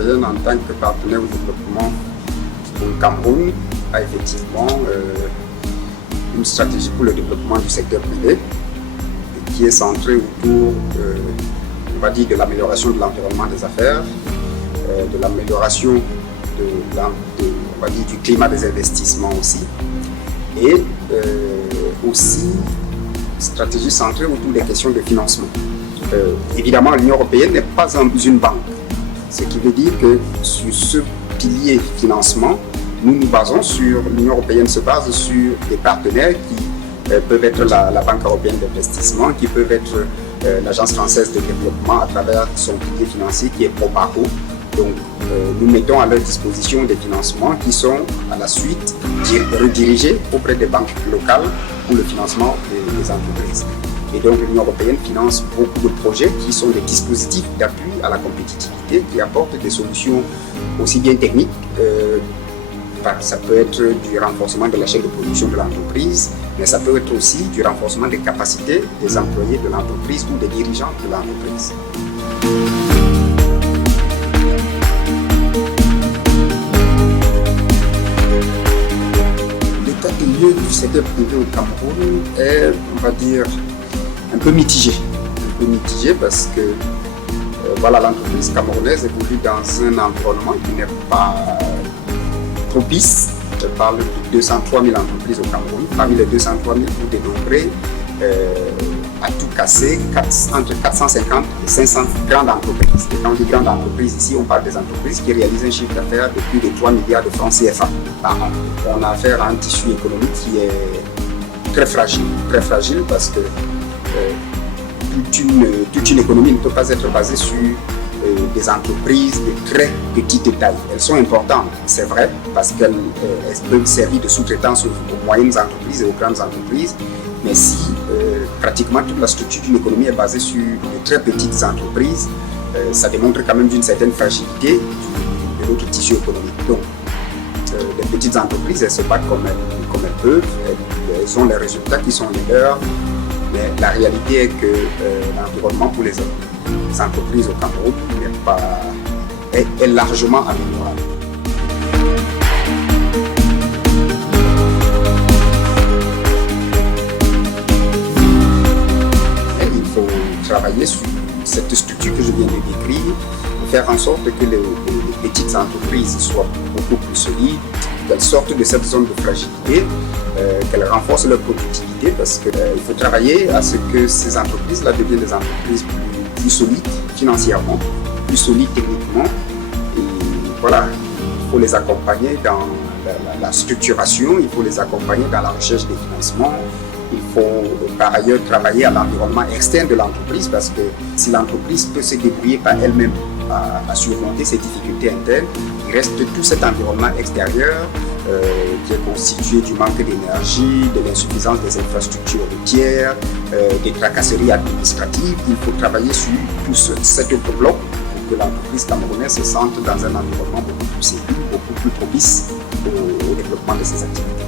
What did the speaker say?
européenne, en tant que partenaire au développement pour le Cameroun, a effectivement une stratégie pour le développement du secteur privé qui est centrée autour, on va dire, de l'amélioration de l'environnement des affaires, de l'amélioration on va dire, du climat des investissements aussi, et aussi stratégie centrée autour des questions de financement. Évidemment, l'Union européenne n'est pas une banque, ce qui veut dire que sur ce pilier financement, l'Union européenne se base sur des partenaires qui peuvent être la Banque européenne d'investissement, qui peuvent être l'Agence française de développement à travers son pilier financier qui est Proparco. Donc, nous mettons à leur disposition des financements qui sont à la suite redirigés auprès des banques locales pour le financement des entreprises. Et donc, l'Union européenne finance beaucoup de projets qui sont des dispositifs d'appui à la compétitivité, qui apportent des solutions aussi bien techniques, ça peut être du renforcement de la chaîne de production de l'entreprise, mais ça peut être aussi du renforcement des capacités des employés de l'entreprise ou des dirigeants de l'entreprise. L'état des lieux du secteur privé au Cameroun est, on va dire, un peu mitigé parce que l'entreprise camerounaise évolue dans un environnement qui n'est pas propice. Je parle de 203 000 entreprises au Cameroun. Parmi les 203 000, vous dénombrez à tout casser entre 450 et 500 grandes entreprises. Et quand on dit grandes entreprises, ici on parle des entreprises qui réalisent un chiffre d'affaires de plus de 3 milliards de francs CFA par an. On a affaire à un tissu économique qui est très fragile parce que toute une économie ne peut pas être basée sur des entreprises de très petite taille. Elles sont importantes, c'est vrai, parce qu'elles peuvent servir de sous-traitance aux moyennes entreprises et aux grandes entreprises, mais si pratiquement toute la structure d'une économie est basée sur de très petites entreprises, ça démontre quand même d'une certaine fragilité de notre tissu économique. Donc, les petites entreprises, elles se battent comme elles peuvent, elles ont les résultats qui sont les leurs, mais la réalité est que l'environnement pour les entreprises au Cameroun est largement améliorable. Et il faut travailler sur cette structure que je viens de décrire, faire en sorte que les petites entreprises soient beaucoup plus solides, qu'elles sortent de cette zone de fragilité, qu'elles renforcent leur productivité, parce qu'il faut travailler à ce que ces entreprises-là deviennent des entreprises plus solides financièrement, plus solides techniquement. Et voilà, il faut les accompagner dans la structuration, il faut les accompagner dans la recherche des financements. Il faut par ailleurs travailler à l'environnement externe de l'entreprise, parce que si l'entreprise peut se débrouiller par elle-même à surmonter ses difficultés internes, il reste tout cet environnement extérieur qui est constitué du manque d'énergie, de l'insuffisance des infrastructures routières, des tracasseries administratives. Il faut travailler sur tout cet autre bloc pour que l'entreprise camerounaise se sente dans un environnement beaucoup plus sécure, beaucoup plus propice au développement de ses activités.